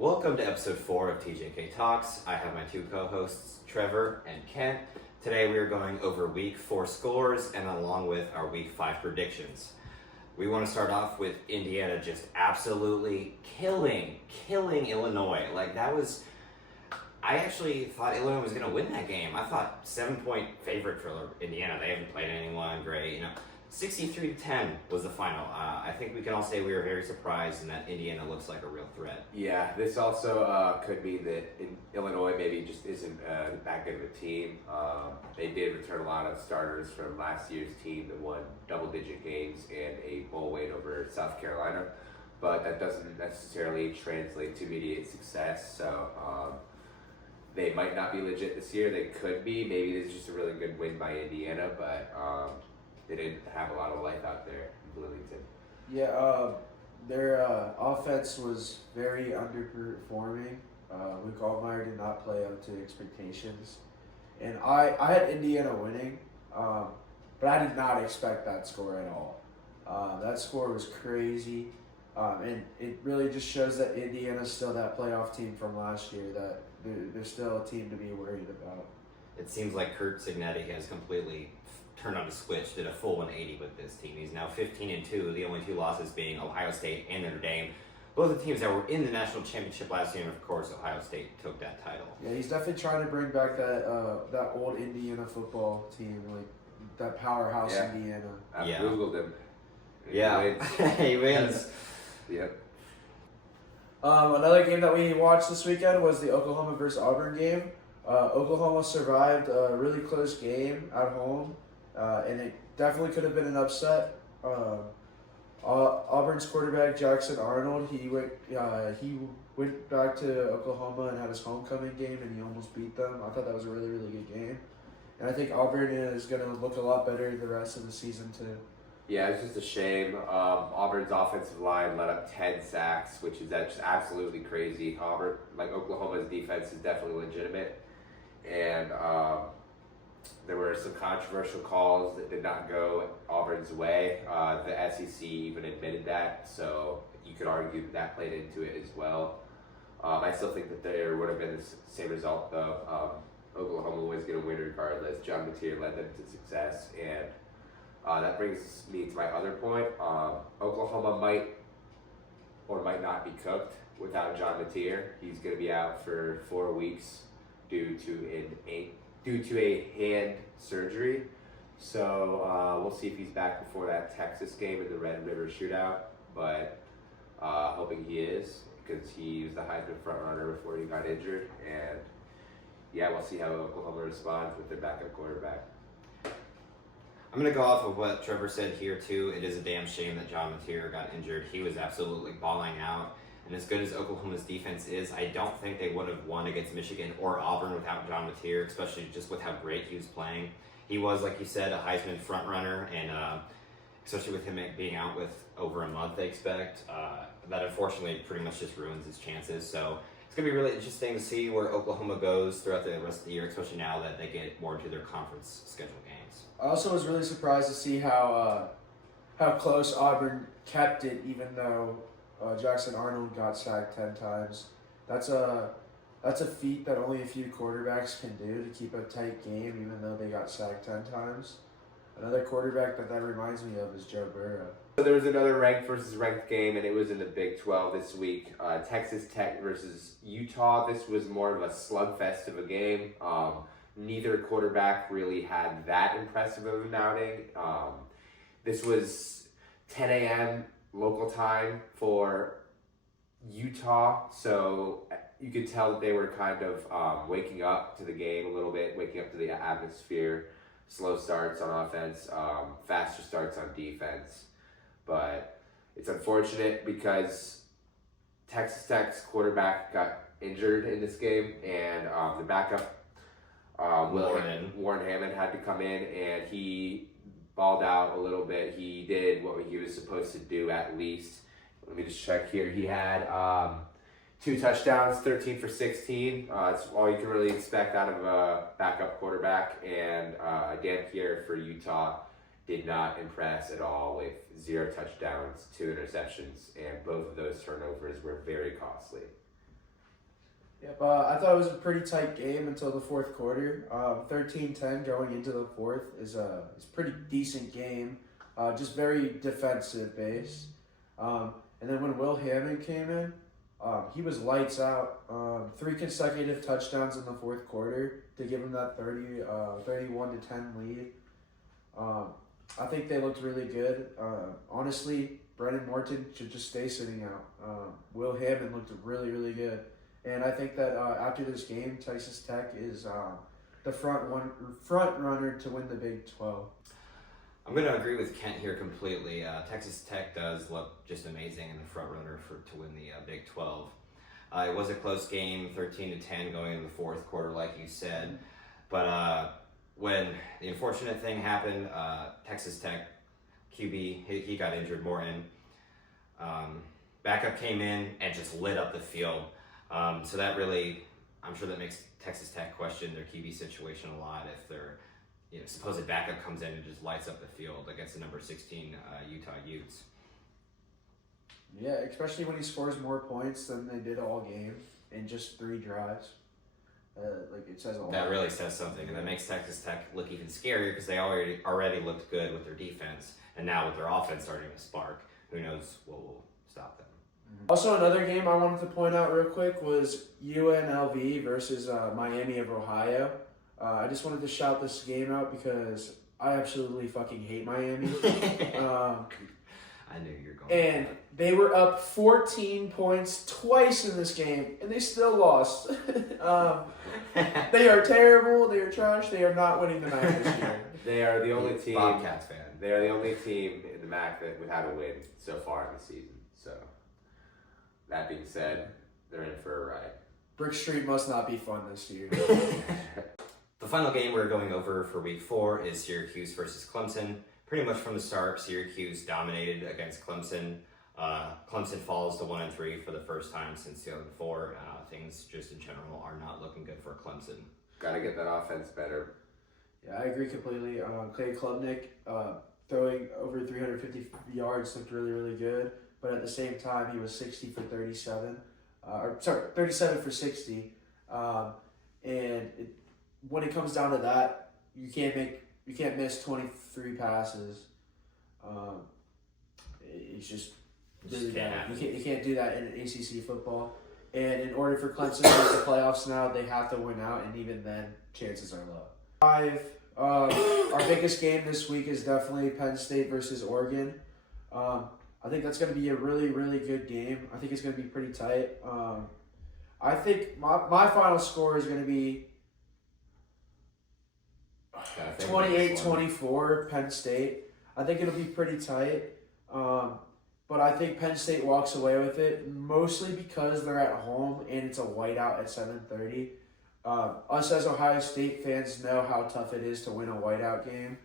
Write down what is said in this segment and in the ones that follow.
Welcome to episode 4 of TJK Talks. I have my two co-hosts, Trevor and Kent. Today we are going over week 4 scores and along with our week 5 predictions. We want to start off with Indiana just absolutely killing Illinois. I actually thought Illinois was going to win that game. I thought 7-point favorite for Indiana. They haven't played anyone great. 63-10 was the final. I think we can all say we were very surprised and that Indiana looks like a real threat. Yeah, this also could mean that Illinois maybe just isn't that good of a team. They did return a lot of starters from last year's team that won double-digit games and a bowl win over South Carolina, but that doesn't necessarily translate to immediate success. So they might not be legit this year. They could be. Maybe this is just a really good win by Indiana, but they didn't have a lot of life out there in Bloomington. Yeah, their offense was very underperforming. Luke Altmaier did not play up to expectations. And I had Indiana winning, but I did not expect that score at all. That score was crazy. And it really just shows that Indiana's still that playoff team from last year, that they're still a team to be worried about. It seems like Kurt Cignetti has completely turned on a switch, did a full 180 with this team. He's now 15-2, the only two losses being Ohio State and Notre Dame. Both the teams that were in the national championship last year, and of course Ohio State took that title. Yeah, he's definitely trying to bring back that old Indiana football team, like that powerhouse Indiana. I Googled him. He wins. Yep. Another game that we watched this weekend was the Oklahoma versus Auburn game. Oklahoma survived a really close game at home, and it definitely could have been an upset. Auburn's quarterback Jackson Arnold, he went back to Oklahoma and had his homecoming game, and he almost beat them. I thought that was a really, really good game, and I think Auburn is going to look a lot better the rest of the season too. Yeah, it's just a shame. Auburn's offensive line let up 10 sacks, which is just absolutely crazy. Oklahoma's defense is definitely legitimate. And there were some controversial calls that did not go Auburn's way. The SEC even admitted that, so you could argue that played into it as well. I still think that there would have been the same result, though. Oklahoma was going to win regardless. John Mateer led them to success, and that brings me to my other point. Oklahoma might or might not be cooked without John Mateer. He's going to be out for 4 weeks due to a hand surgery. So we'll see if he's back before that Texas game in the Red River Shootout. But hoping he is, because he was the Heisman frontrunner before he got injured. And yeah, we'll see how Oklahoma responds with their backup quarterback. I'm going to go off of what Trevor said here, too. It is a damn shame that John Mateer got injured. He was absolutely balling out. And as good as Oklahoma's defense is, I don't think they would have won against Michigan or Auburn without John Mateer, especially just with how great he was playing. He was, like you said, a Heisman frontrunner, and especially with him being out with over a month, they expect, that unfortunately pretty much just ruins his chances. So it's going to be really interesting to see where Oklahoma goes throughout the rest of the year, especially now that they get more into their conference schedule games. I also was really surprised to see how close Auburn kept it, even though Jackson Arnold got sacked 10 times. That's a feat that only a few quarterbacks can do, to keep a tight game even though they got sacked 10 times. Another quarterback that reminds me of is Joe Burrow. So there was another ranked versus ranked game, and it was in the Big 12 this week. Texas Tech versus Utah. This was more of a slugfest of a game. Neither quarterback really had that impressive of an outing. This was 10 a.m. local time for Utah, so you could tell that they were kind of waking up to the game a little bit, waking up to the atmosphere. Slow starts on offense, faster starts on defense. But it's unfortunate because Texas Tech's quarterback got injured in this game, and the backup Warren Hammond had to come in, and he balled out a little bit. He did what he was supposed to do at least. Let me just check here. He had 2 touchdowns, 13 for 16. That's all you can really expect out of a backup quarterback. And Dan Pierre for Utah did not impress at all with 0 touchdowns, 2 interceptions, and both of those turnovers were very costly. Yep, I thought it was a pretty tight game until the fourth quarter. 13-10 going into the fourth is a pretty decent game, just very defensive based. And then when Will Hammond came in, he was lights out. 3 consecutive touchdowns in the fourth quarter to give him that 31-10 lead. I think they looked really good. Honestly, Brennan Morton should just stay sitting out. Will Hammond looked really, really good. And I think that after this game, Texas Tech is the front runner to win the Big 12. I'm going to agree with Kent here completely. Texas Tech does look just amazing and the front runner to win the Big 12. It was a close game, 13-10 going into the fourth quarter, like you said. But when the unfortunate thing happened, Texas Tech QB, he got injured, Morton. Backup came in and just lit up the field. So that really, I'm sure that makes Texas Tech question their QB situation a lot if their supposed backup comes in and just lights up the field against the number 16 Utah Utes. Yeah, especially when he scores more points than they did all game in just 3 drives. It says a lot. That really says something, and that makes Texas Tech look even scarier because they already looked good with their defense, and now with their offense starting to spark, who knows what will stop them. Also, another game I wanted to point out real quick was UNLV versus Miami of Ohio. I just wanted to shout this game out because I absolutely fucking hate Miami. I knew you were going. And they were up 14 points twice in this game, and they still lost. They are terrible. They are trash. They are not winning the MAC this year. They are the only team. Bobcats fan. They are the only team in the MAC that would have a win so far in the season. So, that being said, they're in for a ride. Brick Street must not be fun this year. The final game we're going over for week 4 is Syracuse versus Clemson. Pretty much from the start, Syracuse dominated against Clemson. Clemson falls to 1-3 for the first time since 2004. Things just in general are not looking good for Clemson. Got to get that offense better. Yeah, I agree completely. Clay Klubnik throwing over 350 yards looked really, really good. But at the same time, he was 60 for 37. 37 for 60. When it comes down to that, you can't miss 23 passes. It's just really bad. You can't do that in ACC football. And in order for Clemson to make the playoffs now, they have to win out, and even then, chances are low. Our biggest game this week is definitely Penn State versus Oregon. I think that's going to be a really, really good game. I think it's going to be pretty tight. I think my final score is going to be 28-24 Penn State. I think it'll be pretty tight. But I think Penn State walks away with it, mostly because they're at home and it's a whiteout at 7:30. Us as Ohio State fans know how tough it is to win a whiteout game.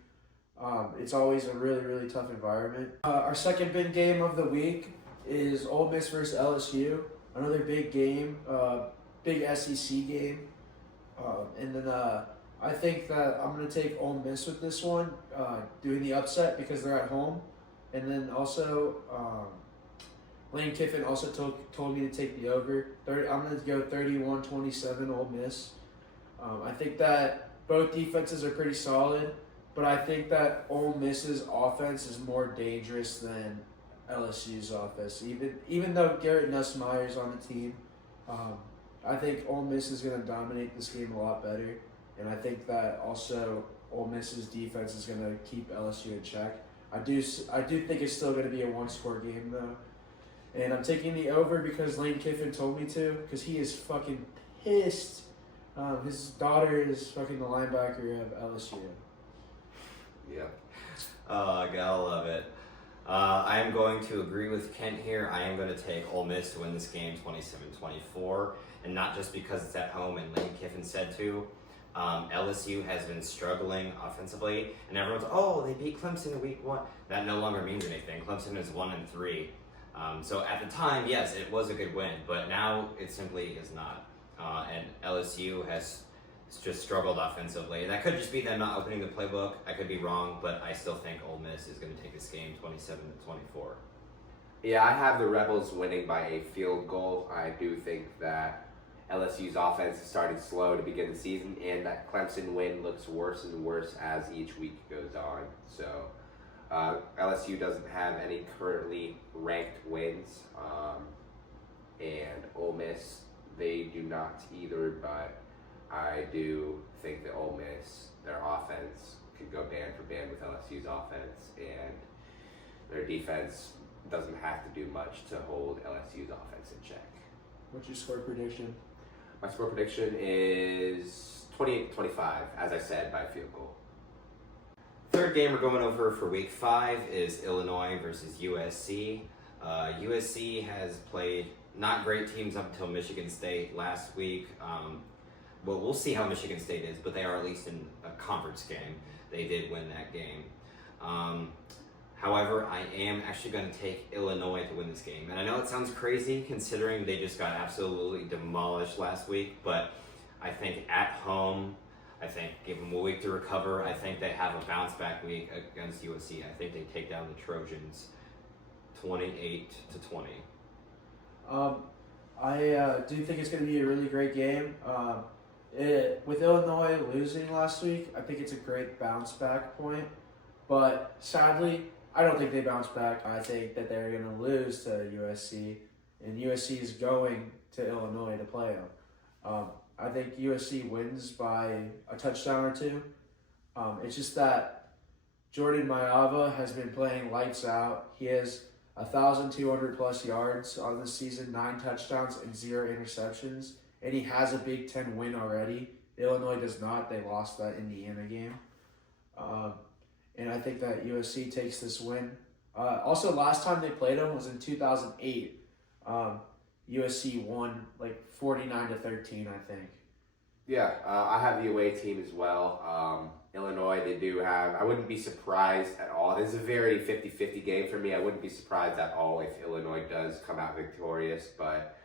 It's always a really, really tough environment. Our second big game of the week is Ole Miss versus LSU. Another big game, big SEC game. And then I think that I'm going to take Ole Miss with this one, doing the upset because they're at home. And then also, Lane Kiffin also told me to take the over. I'm going to go 31-27 Ole Miss. I think that both defenses are pretty solid, but I think that Ole Miss's offense is more dangerous than LSU's offense. Even though Garrett Nussmeier's on the team, I think Ole Miss is going to dominate this game a lot better. And I think that also Ole Miss's defense is going to keep LSU in check. I do think it's still going to be a one-score game, though. And I'm taking the over because Lane Kiffin told me to, because he is fucking pissed. His daughter is fucking the linebacker of LSU. Yeah. Oh, gotta love it. I am going to agree with Kent here. I am going to take Ole Miss to win this game 27-24. And not just because it's at home and Lane Kiffin said to. LSU has been struggling offensively, and everyone's, they beat Clemson in week 1. That no longer means anything. Clemson is 1-3. So at the time, yes, it was a good win, but now it simply is not. And LSU has just struggled offensively. That could just be them not opening the playbook. I could be wrong, but I still think Ole Miss is going to take this game 27-24. Yeah, I have the Rebels winning by a field goal. I do think that LSU's offense has started slow to begin the season, and that Clemson win looks worse and worse as each week goes on. So LSU doesn't have any currently ranked wins, and Ole Miss, they do not either, but I do think that Ole Miss, their offense could go band for band with LSU's offense, and their defense doesn't have to do much to hold LSU's offense in check. What's your score prediction? My score prediction is 28-25, as I said, by field goal. Third game we're going over for week 5 is Illinois versus USC. USC has played not great teams up until Michigan State last week. Well, we'll see how Michigan State is, but they are at least in a conference game. They did win that game. However, I am actually going to take Illinois to win this game. And I know it sounds crazy considering they just got absolutely demolished last week, but I think at home, I think give them a week to recover. I think they have a bounce back week against USC. I think they take down the Trojans 28-20. I do think it's going to be a really great game. With Illinois losing last week, I think it's a great bounce back point. But sadly, I don't think they bounce back. I think that they're going to lose to USC, and USC is going to Illinois to play them. I think USC wins by a touchdown or two. It's just that Jordan Mailata has been playing lights out. He has 1,200 plus yards on the season, 9 touchdowns and 0 interceptions, and he has a Big Ten win already. Illinois does not. They lost that Indiana game. And I think that USC takes this win. Also, last time they played them was in 2008. USC won like 49-13, I think. Yeah, I have the away team as well. Illinois, they do have, I wouldn't be surprised at all. This is a very 50-50 game for me. I wouldn't be surprised at all if Illinois does come out victorious, but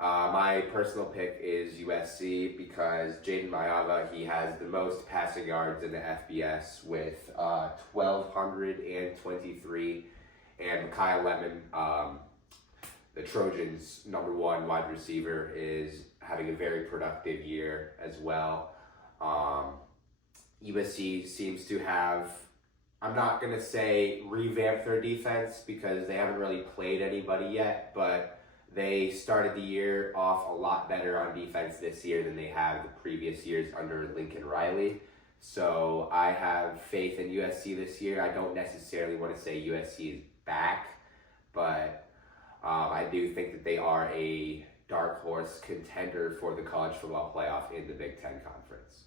my personal pick is USC because Jaden Mailata, he has the most passing yards in the FBS with 1,223, and Kyle Lemon, the Trojans' #1 wide receiver, is having a very productive year as well. USC seems to have, I'm not going to say revamped their defense because they haven't really played anybody yet, but they started the year off a lot better on defense this year than they have the previous years under Lincoln Riley. So I have faith in USC this year. I don't necessarily want to say USC is back, but I do think that they are a dark horse contender for the college football playoff in the Big Ten Conference.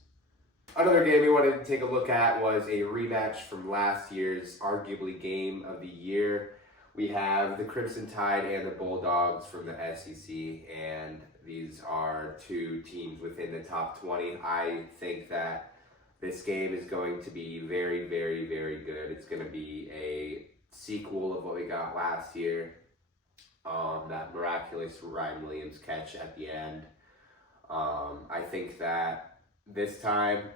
Another game we wanted to take a look at was a rematch from last year's arguably game of the year. We have the Crimson Tide and the Bulldogs from the SEC, and these are two teams within the top 20. I think that this game is going to be very, very, very good. It's going to be a sequel of what we got last year. That miraculous Ryan Williams catch at the end. I think that this time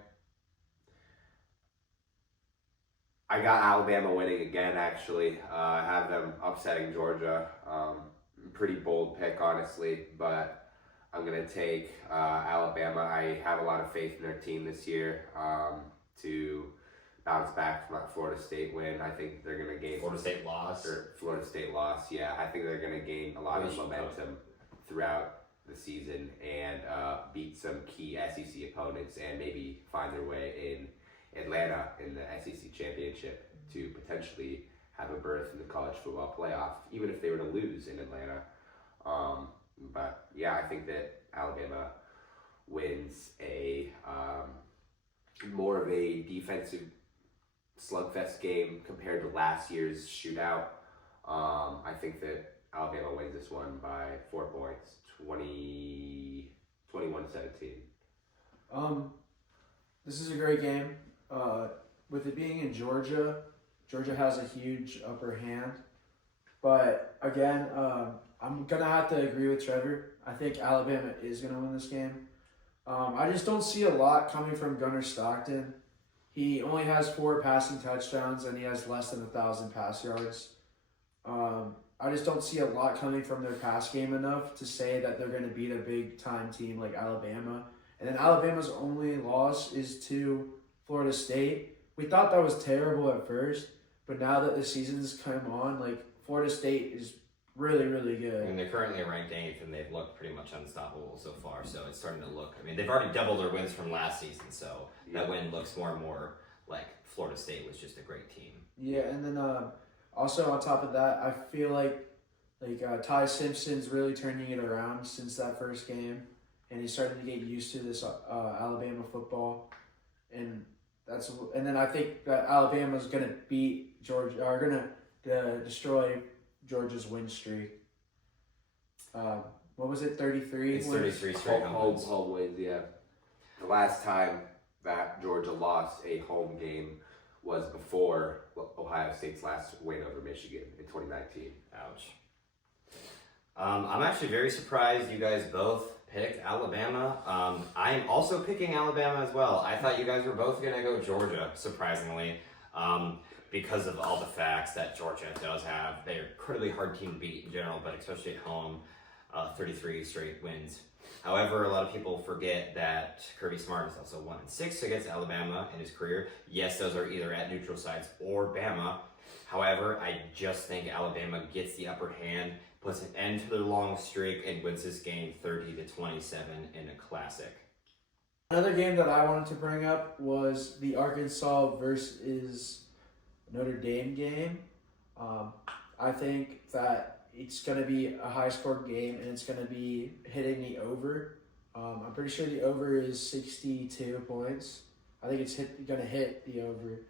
I got Alabama winning again, actually. I have them upsetting Georgia. Pretty bold pick, honestly, but I'm going to take Alabama. I have a lot of faith in their team this year to bounce back from that Florida State win. I think they're going to gain... Florida State loss? Florida State loss, yeah. I think they're going to gain a lot of momentum throughout the season and beat some key SEC opponents and maybe find their way in Atlanta in the SEC championship to potentially have a berth in the college football playoff, even if they were to lose in Atlanta. But yeah, I think that Alabama wins a more of a defensive slugfest game compared to last year's shootout. I think that Alabama wins this one by 4 points, 21-17. This is a great game. With it being in Georgia, Georgia has a huge upper hand. But again, I'm going to have to agree with Trevor. I think Alabama is going to win this game. I just don't see a lot coming from Gunnar Stockton. He only has 4 passing touchdowns and he has less than 1,000 pass yards. I just don't see a lot coming from their pass game enough to say that they're going to beat a big time team like Alabama. And then Alabama's only loss is to Florida State. We thought that was terrible at first, but now that the season's come on, like Florida State is really, really I good. mean, they're currently ranked 8th, and they've looked pretty much unstoppable so far. So it's starting to look. I mean, they've already doubled their wins from last season, so that win looks more and more like Florida State was just a great team. Yeah, and then also on top of that, I feel like Ty Simpson's really turning it around since that first game, and he's starting to get used to this Alabama football, and then I think that Alabama's gonna beat Georgia, are gonna destroy Georgia's win streak. What was it? 33. It's 33 straight wins. Home wins, yeah. The last time that Georgia lost a home game was before Ohio State's last win over Michigan in 2019. Ouch. I'm actually very surprised you guys both picked Alabama. I am also picking Alabama as well. I thought you guys were both going to go Georgia, surprisingly, because of all the facts that Georgia does have. They're a critically hard team to beat in general, but especially at home, 33 straight wins. However, a lot of people forget that Kirby Smart is also 1-6 against Alabama in his career. Yes, those are either at neutral sites or Bama. However, I just think Alabama gets the upper hand, puts an end to their long streak, and wins this game 30-27 in a classic. Another game that I wanted to bring up was the Arkansas versus Notre Dame game. I think that it's going to be a high-scored game, and it's going to be hitting the over. I'm pretty sure the over is 62 points. I think it's going to hit the over.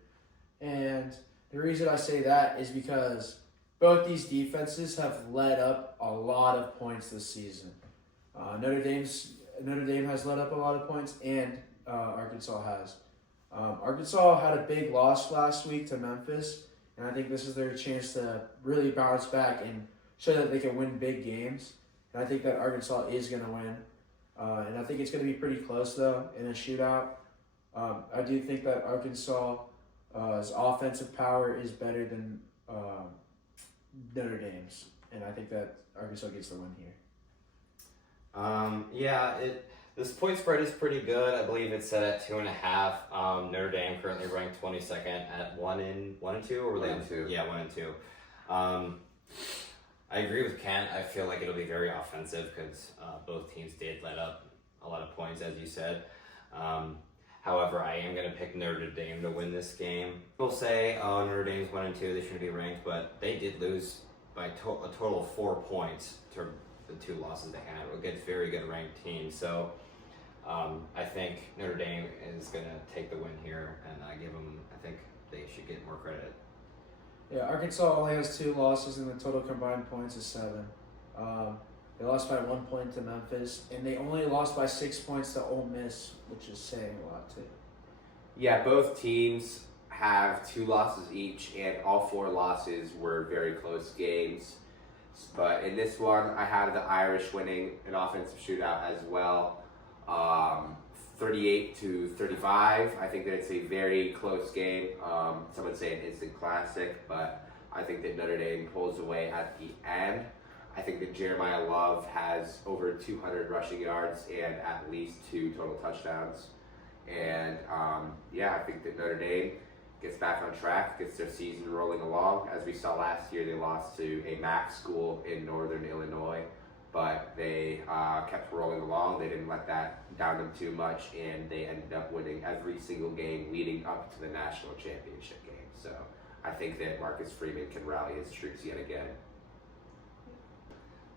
And the reason I say that is because both these defenses have led up a lot of points this season. Notre Dame has led up a lot of points, and Arkansas has. Arkansas had a big loss last week to Memphis, and I think this is their chance to really bounce back and show that they can win big games. And I think that Arkansas is going to win. And I think it's going to be pretty close, though, in a shootout. I do think that Arkansas's offensive power is better than Notre Dame's. And I think that Arkansas gets the win here. This point spread is pretty good. I believe it's set at 2.5. Notre Dame currently ranked 22nd at 1-2, or were they 1-2? Yeah, 1-2. I agree with Kent. I feel like it'll be very offensive because both teams did let up a lot of points, as you said. However, I am going to pick Notre Dame to win this game. People say, oh, Notre Dame's 1-2, they shouldn't be ranked, but they did lose by a total of 4 points to the 2 losses they had against very good ranked teams. So I think Notre Dame is going to take the win here, and I think they should get more credit. Yeah, Arkansas only has 2 losses, and the total combined points is 7. They lost by 1 point to Memphis, and they only lost by 6 points to Ole Miss, which is saying a lot too. Yeah, both teams have 2 losses each, and all 4 losses were very close games. But in this one, I have the Irish winning an offensive shootout as well, 38-35. I think that it's a very close game. Some would say an instant classic, but I think that Notre Dame pulls away at the end. I think that Jeremiah Love has over 200 rushing yards and at least 2 total touchdowns. And I think that Notre Dame gets back on track, gets their season rolling along. As we saw last year, they lost to a MAC school in northern Illinois, but they kept rolling along. They didn't let that down them too much, and they ended up winning every single game leading up to the national championship game. So I think that Marcus Freeman can rally his troops yet again.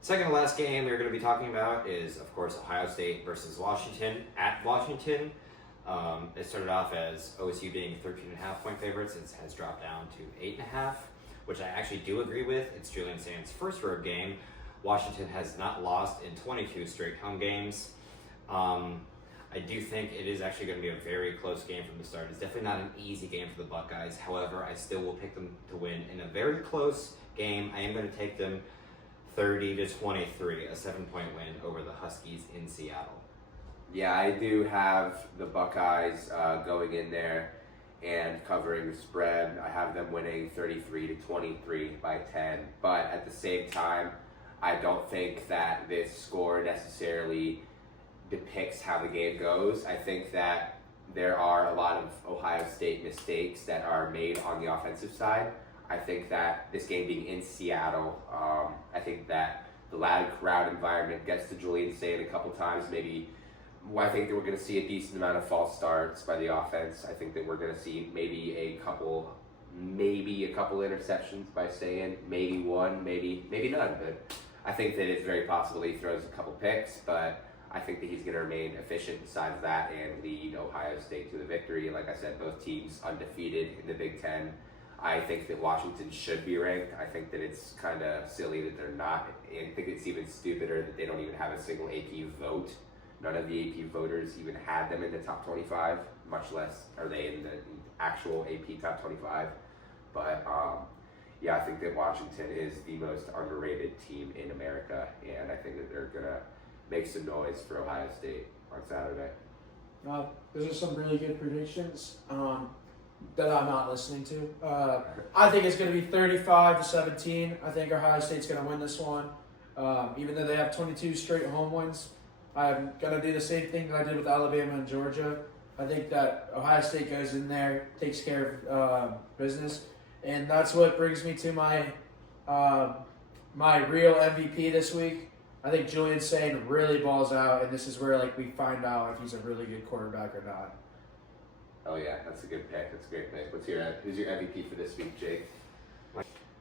Second to last game we're going to be talking about is, of course, Ohio State versus Washington at Washington. It started off as OSU being 13.5 point favorites. It has dropped down to 8.5, which I actually do agree with. It's Julian Sand's first road game. Washington has not lost in 22 straight home games. I do think it is actually going to be a very close game from the start. It's definitely not an easy game for the Buckeyes. However, I still will pick them to win in a very close game. I am going to take them 30-23, a 7-point win over the Huskies in Seattle. Yeah, I do have the Buckeyes going in there, and covering the spread. I have them winning 33-23 by 10. But at the same time, I don't think that this score necessarily depicts how the game goes. I think that there are a lot of Ohio State mistakes that are made on the offensive side. I think that this game being in Seattle, I think that the loud crowd environment gets to Julian Sain a couple times. Maybe I think that we're going to see a decent amount of false starts by the offense. I think that we're going to see maybe a couple interceptions by Sain, maybe one, maybe none. But I think that it's very possible he throws a couple picks, but I think that he's going to remain efficient besides that and lead Ohio State to the victory. Like I said, both teams undefeated in the Big Ten. I think that Washington should be ranked. I think that it's kind of silly that they're not. I think it's even stupider that they don't even have a single AP vote. None of the AP voters even had them in the top 25, much less are they in the actual AP top 25. But yeah, I think that Washington is the most underrated team in America, and I think that they're going to make some noise for Ohio State on Saturday. Those are some really good predictions that I'm not listening to. I think it's going to be 35-17. I think Ohio State's going to win this one. Even though they have 22 straight home wins, I'm going to do the same thing that I did with Alabama and Georgia. I think that Ohio State goes in there, takes care of business, and that's what brings me to my my real MVP this week. I think Julian Sain really balls out, and this is where we find out if he's a really good quarterback or not. Oh yeah, that's a good pick. That's a great pick. Who's your MVP for this week, Jake?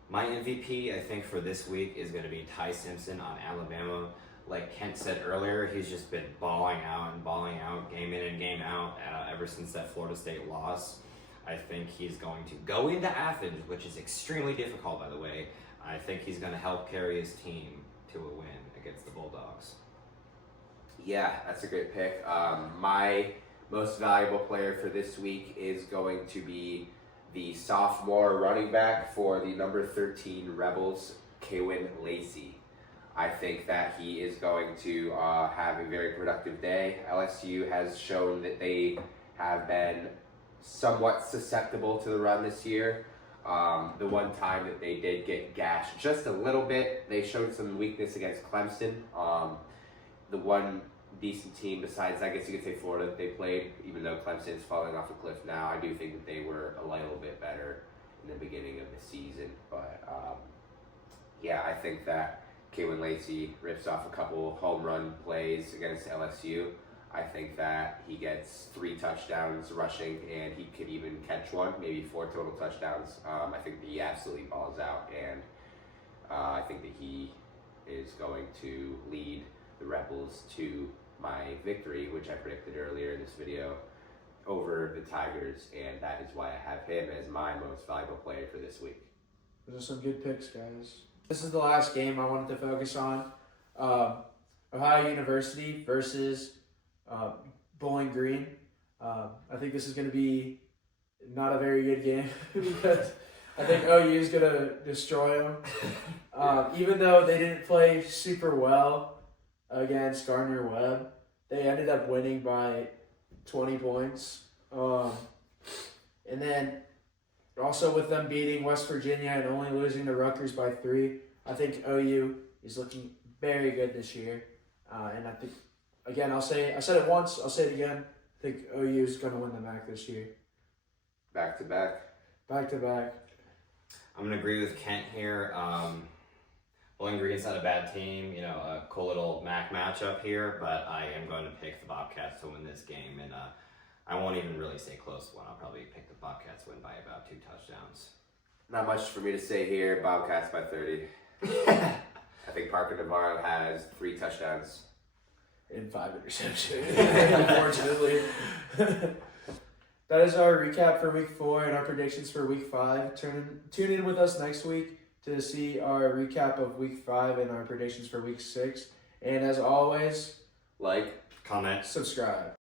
My MVP, I think, for this week is going to be Ty Simpson on Alabama. Like Kent said earlier, he's just been balling out, game in and game out, ever since that Florida State loss. I think he's going to go into Athens, which is extremely difficult, by the way. I think he's going to help carry his team to a win against the Bulldogs. Yeah, that's a great pick. My most valuable player for this week is going to be the sophomore running back for the number 13 Rebels, Kawan Lacey. I think that he is going to have a very productive day. LSU has shown that they have been somewhat susceptible to the run this year. The one time that they did get gashed just a little bit, they showed some weakness against Clemson. The one decent team besides, I guess you could say, Florida that they played, even though Clemson is falling off a cliff now, I do think that they were a little bit better in the beginning of the season. But yeah, I think that Kawan Lacey rips off a couple home run plays against LSU. I think that he gets 3 touchdowns rushing, and he could even catch one, maybe 4 total touchdowns. I think that he absolutely balls out, and I think that he is going to lead the Rebels to my victory, which I predicted earlier in this video, over the Tigers, and that is why I have him as my most valuable player for this week. Those are some good picks, guys. This is the last game I wanted to focus on. Ohio University versus Bowling Green. I think this is going to be not a very good game because I think OU is going to destroy them. Even though they didn't play super well against Gardner-Webb, they ended up winning by 20 points. And then also with them beating West Virginia and only losing to Rutgers by 3, I think OU is looking very good this year. And I think, again, I said it once, I'll say it again. I think OU is going to win the MAC this year. Back to back. Back to back. I'm going to agree with Kent here. Bowling Green's not a bad team, a cool little MAC matchup here, but I am going to pick the Bobcats to win this game, and I won't even really say close one. I'll probably pick the Bobcats win by about 2 touchdowns. Not much for me to say here. Bobcats by 30. I think Parker Navarro has 3 touchdowns. And 5 interceptions, unfortunately. That is our recap for week 4 and our predictions for week 5. Tune in with us next week to see our recap of week 5 and our predictions for week 6. And as always, like, comment, subscribe.